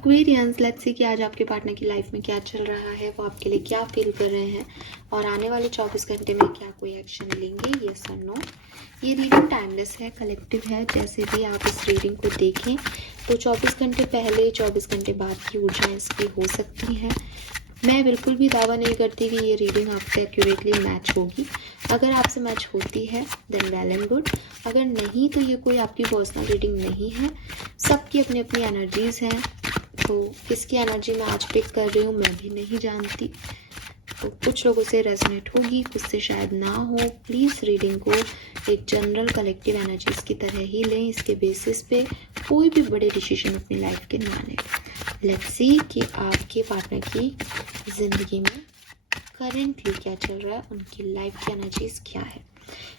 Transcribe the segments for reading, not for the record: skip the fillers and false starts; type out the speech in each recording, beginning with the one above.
Aquarians, let's see कि आज आपके पार्टनर की लाइफ में क्या चल रहा है, वो आपके लिए क्या फील कर रहे हैं और आने वाले 24 घंटे में क्या कोई एक्शन लेंगे, यस और नो। ये रीडिंग टाइमलेस है, कलेक्टिव है। जैसे भी आप इस रीडिंग को देखें तो 24 घंटे पहले 24 घंटे बाद की ऊर्जाएं इसकी हो सकती हैं। मैं बिल्कुल भी दावा नहीं करती कि ये रीडिंग आपसे एक्यूरेटली मैच होगी। अगर आपसे मैच होती है देन वेल एंड गुड, अगर नहीं तो ये कोई आपकी पर्सनल रीडिंग नहीं है। सबकी अपनी अपनी एनर्जीज़ हैं, तो किसकी एनर्जी मैं आज पिक कर रही हूँ मैं भी नहीं जानती। तो कुछ लोगों से रेजोनेट होगी, कुछ से शायद ना हो। प्लीज़ रीडिंग को एक जनरल कलेक्टिव एनर्जीज़ की तरह ही लें। इसके बेसिस पे कोई भी बड़े डिसीजन अपनी लाइफ के ना लें। लेट्स सी कि आपके पार्टनर की ज़िंदगी में करेंटली क्या चल रहा है, उनकी लाइफ की एनर्जीज क्या है।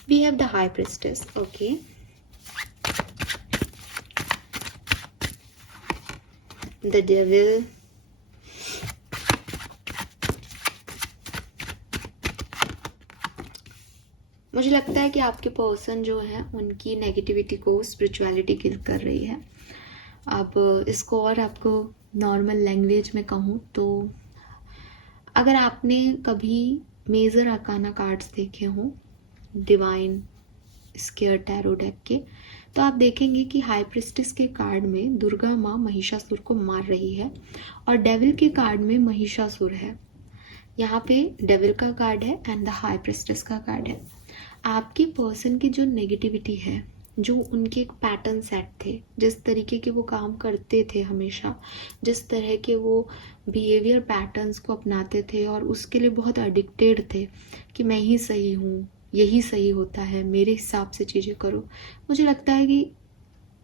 We have the high priestess, okay. The devil, मुझे लगता है कि आपके पर्सन जो है उनकी नेगेटिविटी को स्पिरिचुअलिटी किल कर रही है। अब इसको और आपको नॉर्मल लैंग्वेज में कहूँ तो अगर आपने कभी मेजर अरकाना कार्ड्स देखे हों डिवाइन स्केयर टैरो डेक के, तो आप देखेंगे कि हाई प्रिस्टेस के कार्ड में दुर्गा माँ महिषासुर को मार रही है और डेविल के कार्ड में महिषासुर है। यहाँ पे डेविल का कार्ड है एंड द हाई प्रिस्टेस का कार्ड है। आपके पर्सन की जो नेगेटिविटी है, जो उनके एक पैटर्न सेट थे, जिस तरीके के वो काम करते थे हमेशा, जिस तरह के वो बिहेवियर पैटर्न्स को अपनाते थे और उसके लिए बहुत एडिक्टेड थे कि मैं ही सही हूँ, यही सही होता है, मेरे हिसाब से चीज़ें करो। मुझे लगता है कि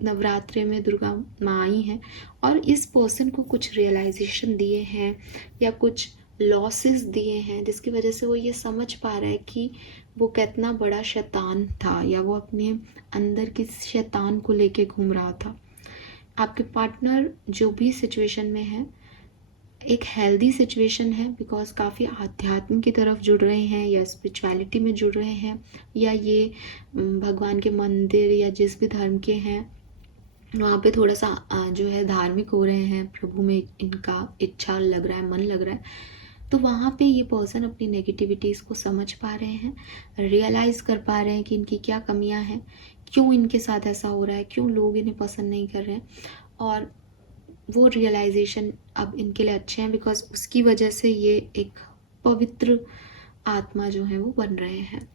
नवरात्रि में दुर्गा माँ आई हैं और इस पर्सन को कुछ रियलाइजेशन दिए हैं या कुछ लॉसेस दिए हैं जिसकी वजह से वो ये समझ पा रहा है कि वो कितना बड़ा शैतान था या वो अपने अंदर किस शैतान को लेके घूम रहा था। आपके पार्टनर जो भी सिचुएशन में है एक हेल्दी सिचुएशन है, बिकॉज काफ़ी आध्यात्म की तरफ जुड़ रहे हैं या स्पिरिचुअलिटी में जुड़ रहे हैं या ये भगवान के मंदिर या जिस भी धर्म के हैं वहाँ पे थोड़ा सा जो है धार्मिक हो रहे हैं, प्रभु में इनका इच्छा लग रहा है, मन लग रहा है। तो वहाँ पे ये पर्सन अपनी नेगेटिविटीज़ को समझ पा रहे हैं, रियलाइज़ कर पा रहे हैं कि इनकी क्या कमियाँ हैं, क्यों इनके साथ ऐसा हो रहा है, क्यों लोग इन्हें पसंद नहीं कर रहे हैं। और वो रियलाइजेशन अब इनके लिए अच्छे हैं बिकॉज उसकी वजह से ये एक पवित्र आत्मा जो है वो बन रहे हैं।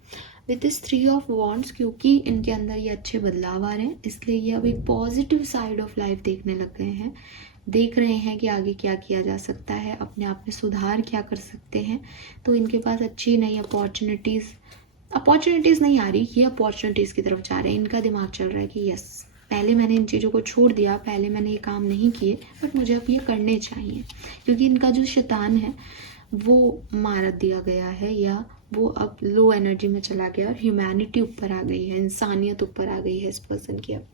विद दिस 3 ऑफ वॉन्ड्स, क्योंकि इनके अंदर ये अच्छे बदलाव आ रहे हैं इसलिए ये अब एक पॉजिटिव साइड ऑफ लाइफ देखने लग गए हैं, देख रहे हैं कि आगे क्या किया जा सकता है, अपने आप में सुधार क्या कर सकते हैं। तो इनके पास अच्छी नई अपॉर्चुनिटीज़ नहीं आ रही, ये अपॉर्चुनिटीज़ की तरफ जा रहे हैं। इनका दिमाग चल रहा है कि यस, पहले मैंने इन चीज़ों को छोड़ दिया, पहले मैंने ये काम नहीं किए बट मुझे अब ये करने चाहिए, क्योंकि इनका जो शैतान है वो मार दिया गया है या वो अब लो एनर्जी में चला गया और ह्यूमैनिटी ऊपर आ गई है, इंसानियत ऊपर आ गई है इस पर्सन की। अब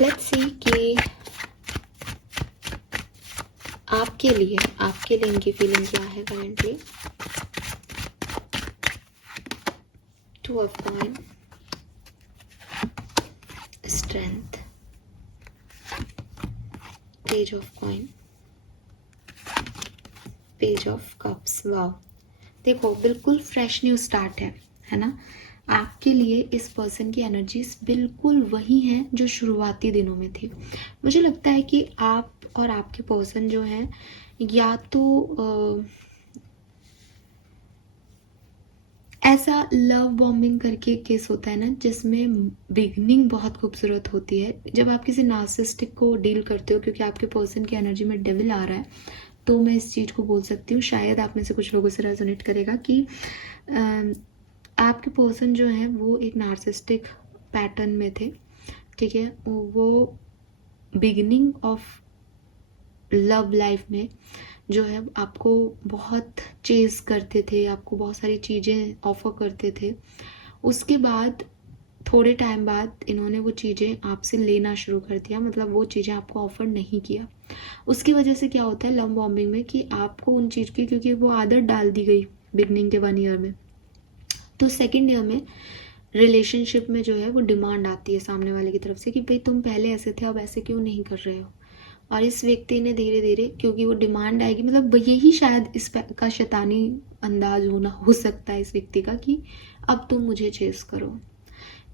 लेट्स सी कि आपके लिए इनकी फीलिंग क्या है currently. 2 of coin, strength, page of coin, page of cups. Wow, देखो बिल्कुल फ्रेश न्यू स्टार्ट है ना। आपके लिए इस पर्सन की एनर्जीज बिल्कुल वही हैं जो शुरुआती दिनों में थी। मुझे लगता है कि आप और आपके पर्सन जो हैं या तो ऐसा लव बॉम्बिंग करके केस होता है ना जिसमें बिगनिंग बहुत खूबसूरत होती है। जब आप किसी नार्सिसिस्टिक को डील करते हो, क्योंकि आपके पर्सन की एनर्जी में डेविल आ रहा है, तो मैं इस चीज़ को बोल सकती हूँ, शायद आप में से कुछ लोगों से रेजोनेट करेगा कि आपके पर्सन जो है वो एक नार्सिसिस्टिक पैटर्न में थे, ठीक है। वो बिगिनिंग ऑफ लव लाइफ में जो है आपको बहुत चेज करते थे, आपको बहुत सारी चीज़ें ऑफर करते थे। उसके बाद थोड़े टाइम बाद इन्होंने वो चीज़ें आपसे लेना शुरू कर दिया, मतलब वो चीज़ें आपको ऑफर नहीं किया। उसकी वजह से क्या होता है लव बॉम्बिंग में कि आपको उन चीज़ की, क्योंकि वो आदत डाल दी गई बिगनिंग के 1 ईयर में, तो सेकेंड ईयर में रिलेशनशिप में जो है वो डिमांड आती है सामने वाले की तरफ से कि भाई तुम पहले ऐसे थे, अब ऐसे क्यों नहीं कर रहे हो। और इस व्यक्ति ने धीरे धीरे, क्योंकि वो डिमांड आएगी, मतलब यही शायद का शैतानी अंदाज होना हो सकता है इस व्यक्ति का कि अब तुम मुझे चेस करो।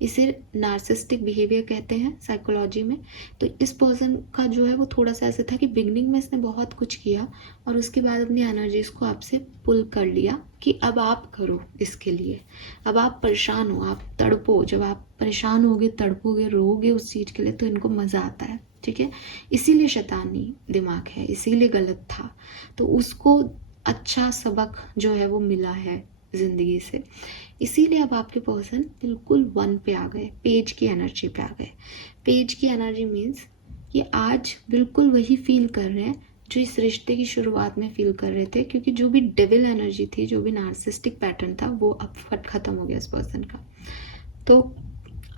इसे नार्सिसिस्टिक बिहेवियर कहते हैं साइकोलॉजी में। तो इस पर्सन का जो है वो थोड़ा सा ऐसा था कि बिगनिंग में इसने बहुत कुछ किया और उसके बाद अपनी एनर्जीज को आपसे पुल कर लिया कि अब आप करो इसके लिए। अब आप परेशान हो, आप तड़पो। जब आप परेशान होगे, तड़पोगे, रोगे उस चीज़ के लिए, तो इनको मज़ा आता है, ठीक है। इसीलिए शैतानी दिमाग है, इसीलिए गलत था। तो उसको अच्छा सबक जो है वो मिला है ज़िंदगी से। इसीलिए अब आपके पर्सन बिल्कुल वन पे आ गए, पेज की एनर्जी पे आ गए। पेज की एनर्जी मीन्स ये आज बिल्कुल वही फील कर रहे हैं जो इस रिश्ते की शुरुआत में फील कर रहे थे, क्योंकि जो भी डेविल एनर्जी थी, जो भी नार्सिसिस्टिक पैटर्न था, वो अब फट खत्म हो गया इस पर्सन का। तो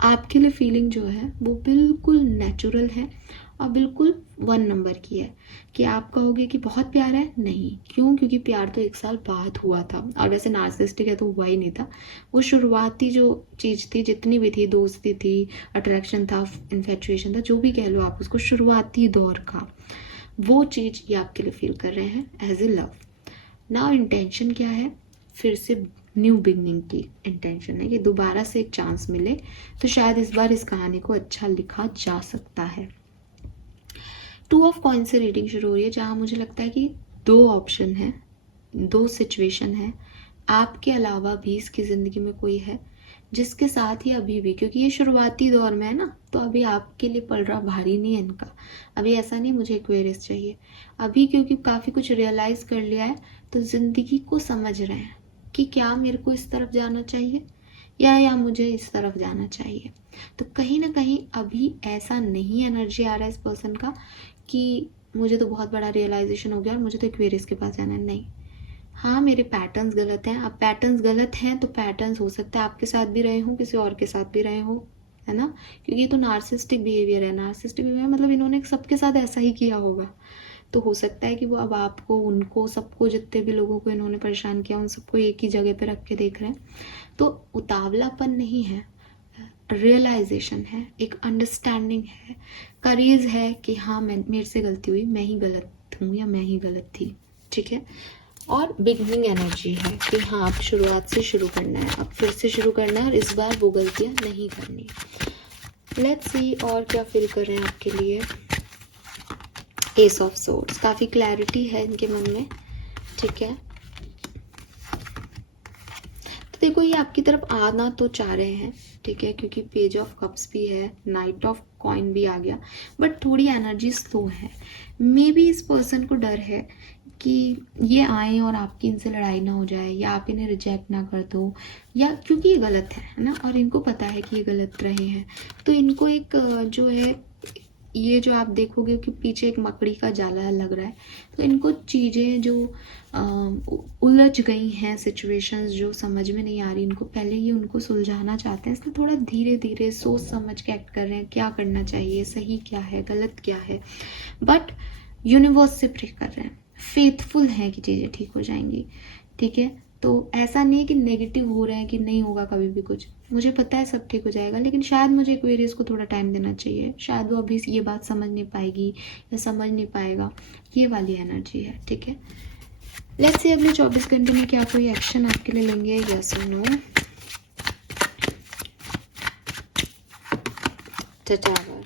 आपके लिए फीलिंग जो है वो बिल्कुल नेचुरल है और बिल्कुल 1 नंबर की है। कि आप कहोगे कि बहुत प्यार है, नहीं। क्यों? क्योंकि प्यार तो 1 साल बाद हुआ था, और वैसे नार्सिसिस्टिक है तो हुआ ही नहीं था। वो शुरुआती जो चीज़ थी, जितनी भी थी, दोस्ती थी, अट्रैक्शन था, इन्फेचुएशन था, जो भी कह लो आप उसको, शुरुआती दौर का वो चीज़ ये आपके लिए फील कर रहे हैं as a love. Now intention क्या है? फिर से न्यू बिगनिंग की इंटेंशन है कि दोबारा से एक चांस मिले, तो शायद इस बार इस कहानी को अच्छा लिखा जा सकता है। 2 ऑफ कॉइन से रीडिंग शुरू हो रही है, जहाँ मुझे लगता है कि 2 ऑप्शन है, 2 सिचुएशन है। आपके अलावा भी इसकी ज़िंदगी में कोई है जिसके साथ ही अभी भी, क्योंकि ये शुरुआती दौर में है ना, तो अभी आपके लिए पड़ रहा भारी नहीं है इनका। अभी ऐसा नहीं मुझे एक्वेरियस चाहिए, अभी क्योंकि काफ़ी कुछ रियलाइज़ कर लिया है, तो ज़िंदगी को समझ रहे हैं कि क्या मेरे को इस तरफ जाना चाहिए या मुझे इस तरफ जाना चाहिए। तो कहीं ना कहीं अभी ऐसा नहीं एनर्जी आ रहा है इस पर्सन का कि मुझे तो बहुत बड़ा रियलाइजेशन हो गया और मुझे तो एक्वेरियस के पास जाना है। नहीं, हाँ मेरे पैटर्न्स गलत हैं। अब पैटर्न्स गलत हैं तो पैटर्न्स हो सकता है आपके साथ भी रहे हों, किसी और के साथ भी रहे हों, है ना। क्योंकि ये तो नार्सिसिस्टिक बिहेवियर है। नार्सिसिस्टिक बिहेवियर मतलब इन्होंने सबके साथ ऐसा ही किया होगा। तो हो सकता है कि वो अब आपको, उनको, सबको, जितने भी लोगों को इन्होंने परेशान किया, उन सबको एक ही जगह पे रख के देख रहे हैं। तो उतावलापन नहीं है, रियलाइजेशन है, एक अंडरस्टैंडिंग है, करेज है कि हाँ मेरे से गलती हुई, मैं ही गलत हूँ या मैं ही गलत थी, ठीक है। और बिगनिंग एनर्जी है कि हाँ अब शुरुआत से शुरू करना है, अब फिर से शुरू करना है और इस बार वो गलतियाँ नहीं करनी। लेट्स सी और क्या फील कर रहे हैं आपके लिए। एस ऑफ सोर्ड्स, काफ़ी क्लैरिटी है इनके मन में, ठीक है। तो देखो ये आपकी तरफ आना तो चाह रहे हैं, ठीक है, क्योंकि पेज ऑफ कप्स भी है, नाइट ऑफ कॉइन भी आ गया, बट थोड़ी एनर्जी स्लो है। मे बी इस पर्सन को डर है कि ये आए और आपकी इनसे लड़ाई ना हो जाए, या आप इन्हें रिजेक्ट ना कर दो, या क्योंकि ये गलत है ना, और इनको पता है कि ये गलत रहे हैं। तो इनको एक जो है, ये जो आप देखोगे कि पीछे एक मकड़ी का जाला लग रहा है, तो इनको चीज़ें जो उलझ गई हैं, सिचुएशंस जो समझ में नहीं आ रही, इनको पहले ही उनको सुलझाना चाहते हैं, इसलिए थोड़ा धीरे धीरे सोच समझ के एक्ट कर रहे हैं, क्या करना चाहिए, सही क्या है, गलत क्या है। बट यूनिवर्स से प्रे कर रहे हैं, फेथफुल हैं कि चीज़ें ठीक हो जाएंगी, ठीक है। तो ऐसा नहीं है कि नेगेटिव हो रहे हैं कि नहीं होगा कभी भी कुछ, मुझे पता है सब ठीक हो जाएगा, लेकिन शायद मुझे एक्वेरियस को थोड़ा टाइम देना चाहिए, शायद वो अभी ये बात समझ नहीं पाएगी या समझ नहीं पाएगा, ये वाली एनर्जी है, ठीक है। लेट्स से अगले 24 घंटे में क्या कोई एक्शन आपके लिए लेंगे, यस और नो। टावर,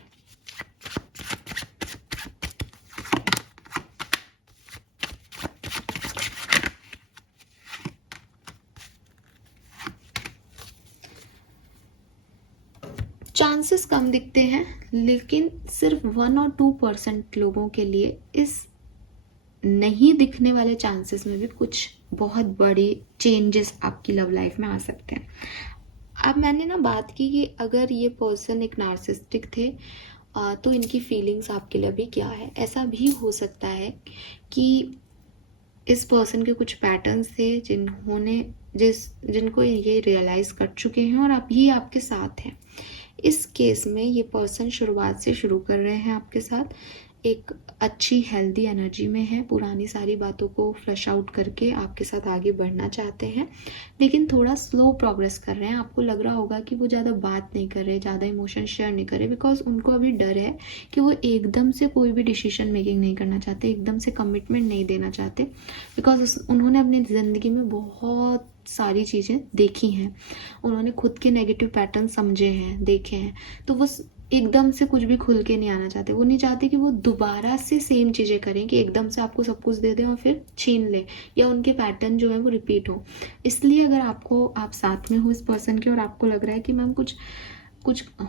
चांसेस कम दिखते हैं, लेकिन सिर्फ 1 और 2% लोगों के लिए इस नहीं दिखने वाले चांसेस में भी कुछ बहुत बड़े चेंजेस आपकी लव लाइफ में आ सकते हैं। अब मैंने ना बात की कि अगर ये पर्सन एक नार्सिसिस्टिक थे तो इनकी फीलिंग्स आपके लिए अभी क्या है। ऐसा भी हो सकता है कि इस पर्सन के कुछ पैटर्न्स थे जिनको ये रियलाइज कर चुके हैं और अभी आपके साथ हैं। इस केस में ये पर्सन शुरुआत से शुरू कर रहे हैं आपके साथ एक अच्छी हेल्दी एनर्जी में है, पुरानी सारी बातों को फ्लश आउट करके आपके साथ आगे बढ़ना चाहते हैं, लेकिन थोड़ा स्लो प्रोग्रेस कर रहे हैं। आपको लग रहा होगा कि वो ज़्यादा बात नहीं कर रहे, ज़्यादा इमोशन शेयर नहीं कर रहे, बिकॉज उनको अभी डर है कि वो एकदम से कोई भी डिसीजन मेकिंग नहीं करना चाहते, एकदम से कमिटमेंट नहीं देना चाहते, बिकॉज उन्होंने अपनी ज़िंदगी में बहुत सारी चीज़ें देखी हैं, उन्होंने खुद के नेगेटिव पैटर्न समझे हैं, देखे हैं, तो वो एकदम से कुछ भी खुल के नहीं आना चाहते। वो नहीं चाहते कि वो दोबारा से सेम चीज़ें करें, कि एकदम से आपको सब कुछ दे दें और फिर छीन ले, या उनके पैटर्न जो है वो रिपीट हो। इसलिए अगर आप साथ में हो इस पर्सन के और आपको लग रहा है कि मैम कुछ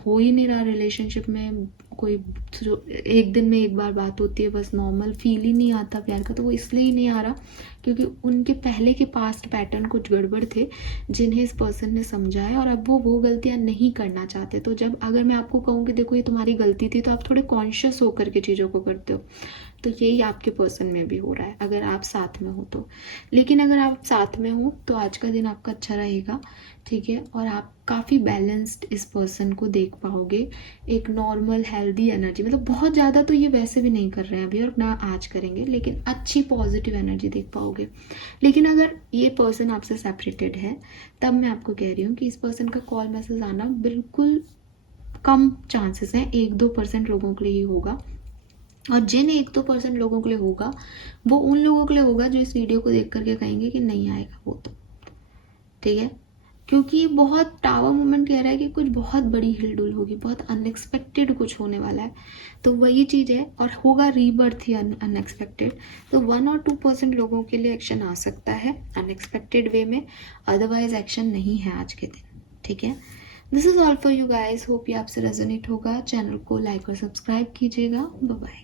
हो ही नहीं रहा रिलेशनशिप में, कोई एक दिन में एक बार बात होती है, बस नॉर्मल फील ही नहीं आता प्यार का, तो वो इसलिए ही नहीं आ रहा क्योंकि उनके पहले के पास्ट पैटर्न कुछ गड़बड़ थे जिन्हें इस पर्सन ने समझा है, और अब वो गलतियां नहीं करना चाहते। तो जब अगर मैं आपको कहूँ कि देखो ये तुम्हारी गलती थी, तो आप थोड़े कॉन्शियस होकर के चीज़ों को करते हो। तो यही आपके पर्सन में भी हो रहा है अगर आप साथ में हो तो। लेकिन अगर आप साथ में हो तो आज का दिन आपका अच्छा रहेगा, ठीक है, और आप काफ़ी बैलेंस्ड इस पर्सन को देख पाओगे, एक नॉर्मल हेल्दी एनर्जी, मतलब बहुत ज़्यादा तो ये वैसे भी नहीं कर रहे हैं अभी और ना आज करेंगे, लेकिन अच्छी पॉजिटिव एनर्जी देख पाओगे। लेकिन अगर ये पर्सन आपसे सेपरेटेड है, तब मैं आपको कह रही हूँ कि इस पर्सन का कॉल मैसेज आना बिल्कुल कम चांसेस हैं, 1-2% लोगों के लिए ही होगा, और जिन 1-2% लोगों के लिए होगा वो उन लोगों के लिए होगा जो इस वीडियो को देख करके कहेंगे कि नहीं आएगा वो, तो ठीक है, क्योंकि ये बहुत टावर मोमेंट कह रहा है कि कुछ बहुत बड़ी हिलडुल होगी, बहुत अनएक्सपेक्टेड कुछ होने वाला है, तो वही चीज़ है, और होगा रीबर्थ ही अनएक्सपेक्टेड। तो 1 और 2% लोगों के लिए एक्शन आ सकता है अनएक्सपेक्टेड वे में, अदरवाइज एक्शन नहीं है आज के दिन, ठीक है। This is all for you guys, hope ये आपसे रेजोनेट होगा। चैनल को लाइक और सब्सक्राइब कीजिएगा। Bye bye.